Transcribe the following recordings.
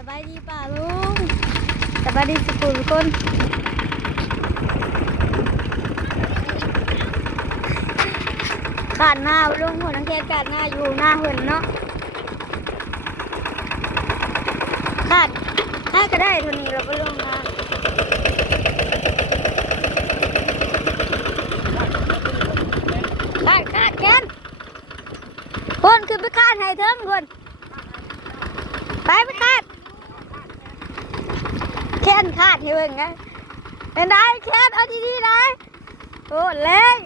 สบายดีป่าลุงสบายดีสุขุมทุกคนขาดหน้าลุงหัวนังเทศขาดหน้าอยู่หน้าเหินเนาะขาดถ้าก็ได้เท่านี้เราก็ลงมาขาดขาดแกนคนคือไปขาดให้เถิงคน ไปไปขาด แค้นขาดอยู่งไงเป็นได้แค้นเอาดีๆได้โอ้เล็ก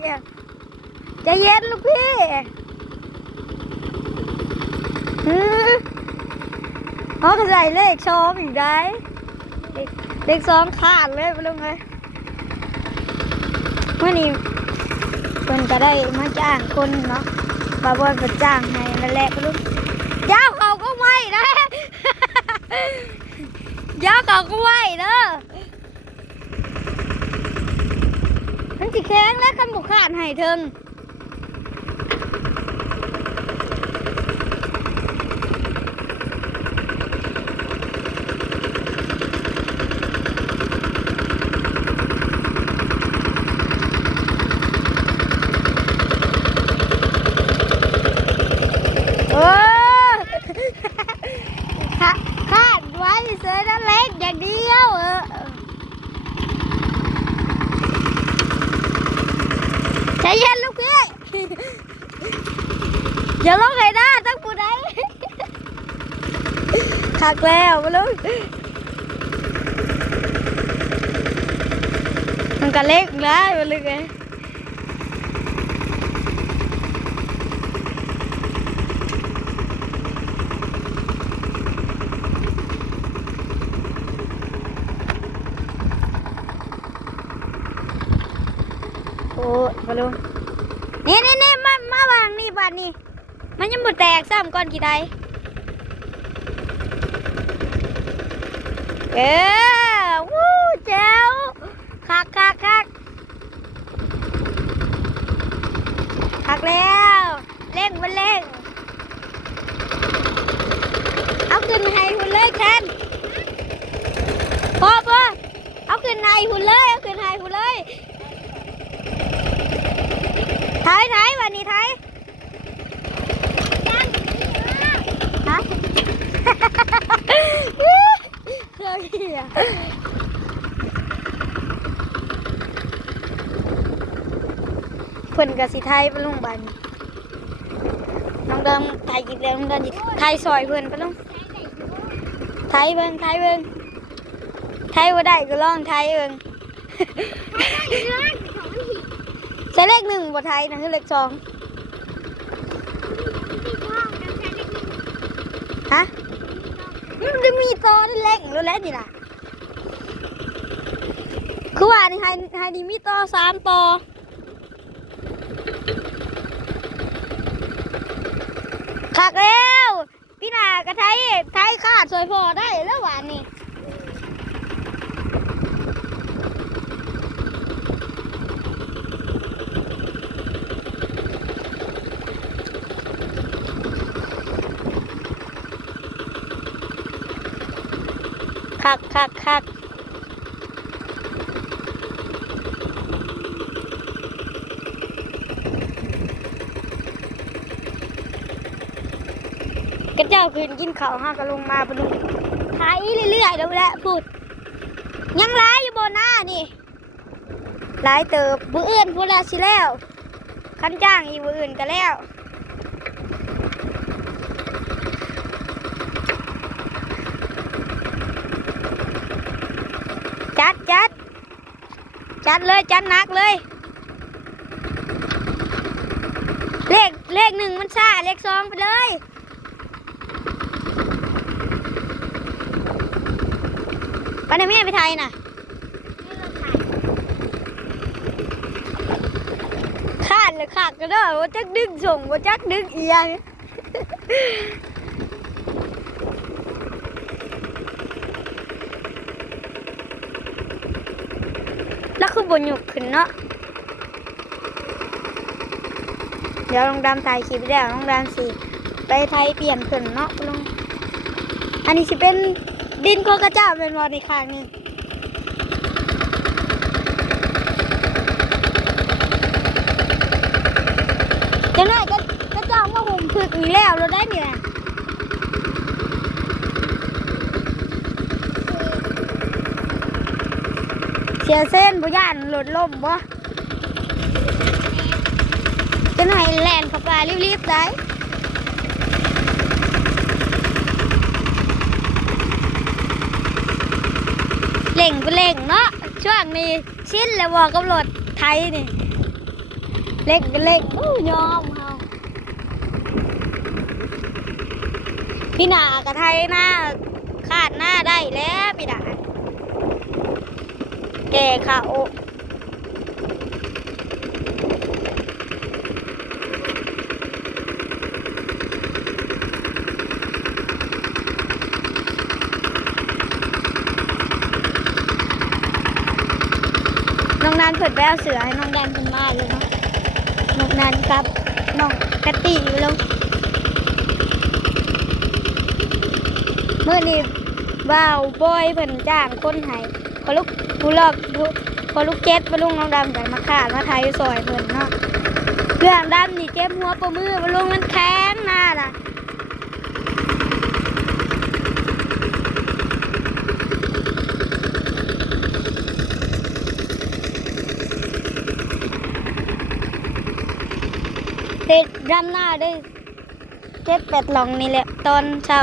จะเย็นลูกพี่ฮือเขาใส่เลขสองอีกได้เลขสองขาดเลยไปลงเลยเมื่อนี้เพิ่นก็ได้มาจ้างคนเนาะบาบอยก็จ้างให้นั่นแหละไปลูกเจ้าเขาก็ไม่นะ เจ้าเขาก็ไม่เนอะมันสิแข็งแล้วคันบุกขาดให้เทิงโอ้คาดไว้เส้น อย่างเดียวเออใจเย็นลูกพี่อย่าลงให้หน้าตั้งผู้ใดขักแล้วมาลูกมันก็เล็กนะมาลูกไง อ้ยมาลูนี่นี่นี่มามาวางนี่บาดนี่มันยังบ่แตกซ้ำก่อนกี่ใดเออวู้เจ้าคักคักคักคักแล้วเร่งมันเร่งเอาขึ้นให้หุ่นเลยแทนพอพอเอาขึ้นให้หุ่นเลยเอาขึ้นให้หุ่นเลย ไทยไทยวันนี้ไทยฮะเครื่องเหี้ยเพิ่นกับสิไทยไปลุงบันน้องเดิมไทยกินแล้วน้องเดิมไทยซอยเพิ่นไปลุงไทยเบิ่งไทยเบิ่งไทยว่าได้ก็ลองไทยเบิ่ง ใช้เลขหนึ่งบทไทยนะคือเลขสองฮะมันจะมีตอนี่เล็กรู้แล้วนี่ล่ะคือว่าในไฮไฮนี่มีตอสามตอขักแล้วพี่นากระไทยไทยขาดสวยพอได้แล้วหวานนี่ คักคักคักกระเจ้าคืนกินเขาห้าก็ลงมาปนุขายเรื่อยๆแล้วแหละพูด ยังร้ายอยู่บนหน้านี่ร้ายเติบมืออื่นพูดแล้วสิแล้ว คันจ้างอีกมืออื่นก็แล้ว จัดจัดจัดเลยจัดหนักเลย เลขเลขหนึ่งมันซ่าเลขสองไปเลยไปไหนแม่ไปไทยน่ะขาดเลยขาดก็ได้ว่าจักดึงส่งว่าจักดึงเอียง แล้ว คือบนหยุกขึ้นเนาะ เดี๋ยวลองดำถ่ายคลิปแล้วลองดำสิ ไปไทยเปลี่ยนขึ้นเนาะลงอันนี้สิเป็นดินก็กระจ้าเป็นบอในข้างนึงจะน้อยก็กระจ้าว่าผมถึกอีกแล้วเราได้เนี่ยเสียเส้นบุญานหลุดล่มบ่จะหน่อยแลนเข้าไปรีบๆได้เล่งไปเล่งเนาะช่วงนี้ชิ้นแล้วบอกกับรถไทยนี่ เล่งก็เล่งอู้ยอมเฮาพี่หนากับไทยหน้าคาดหน้าได้แล้วพี่หนา แก่เขาน้องนันเปิดแววเสือให้น้องแดนขึ้นมาเลยเนาะน้องนันครับน้องกะติอยู่แล้วเมื่อนี้บ่าวบอยเพิ่นจ้างคนให้พอลูก ผู้ลอกพอลูกเจ็ดพอลุงน้องดำกันมาขาดมาไทยซอยเพิ่นเนาะเรื่องดำนี่เจ็บหัวปะมือพอลุงมันแข็งหน้าล่ะเด็กดำหน้าได้เจ็ดแปดหลองนี่แหละ ตอนเช้า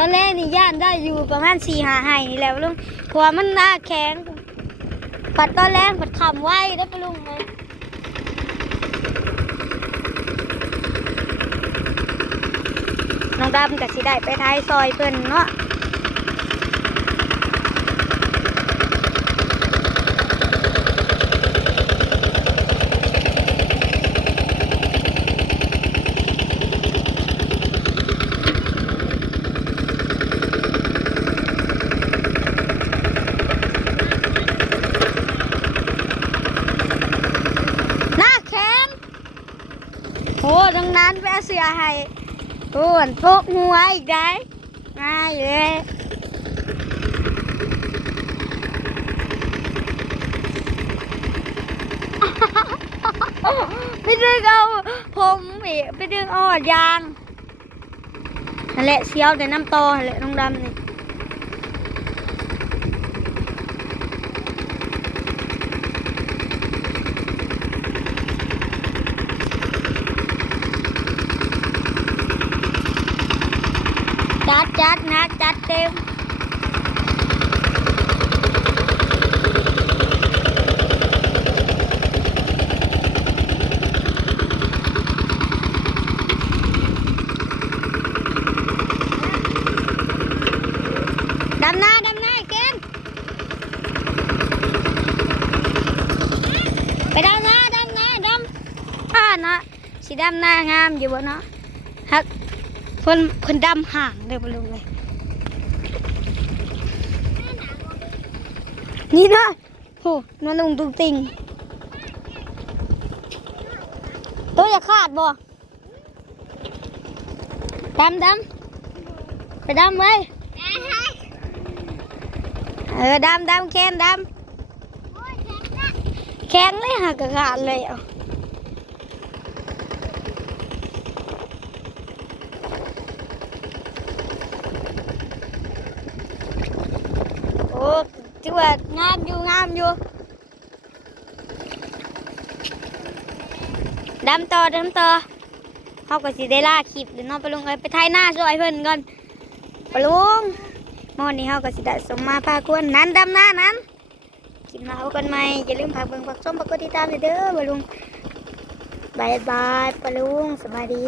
ตอนแรกนี่ย่านได้อยู่ประมาณสี่หาไห้นี่แหล้วลุงเพราะว่ามันหน้าแข็งปัดตอนแรกปัดขำไว้ได้ปะลุงเลยน้องดำกับสิได้ไปท้ายซอยเพื่อนเนาะหน้าแข็งโอ้ดังนั้นไปเอาเสียให้โอ้นโปกหัวอีกได้ง่ายเลยไปดึงเอาผมอีกไปดึงเอาอดยางนั่นแหละเสียวแต่น้ำตอนั่นแหละน้องดำนี่ จัดจัดนะจัดเต็มดำหน้าดำหน้าเกณฑ์ พิ่นเพิ่นดำห่างเลยบลุงเลยนี่นะโหนวลลุงตุงติงตัวอย่าขาดบ่ดำดำไปดำไว้เออดำดำแคนดำแข็งเลยหักกระขาดเลยเอาโอ้ ถือว่างามอยู่งามอยู่ดำต่อดำต่อเขาก็สิได้ล่าคลิปเดี๋ยวน้องไปลงเอ้ยไปถ่ายหน้าช่วยเพิ่นก่อนไปลุงมอนี้เขาก็สิได้ส่งมาพาควรนั้นดำหน้านั้นคลิปมาเอากันไหมอย่าลืมฝากเบิ่งฝากส้มฝากกดติดตามด้วยเด้อไปลุงบายบายไปลุงสบายดี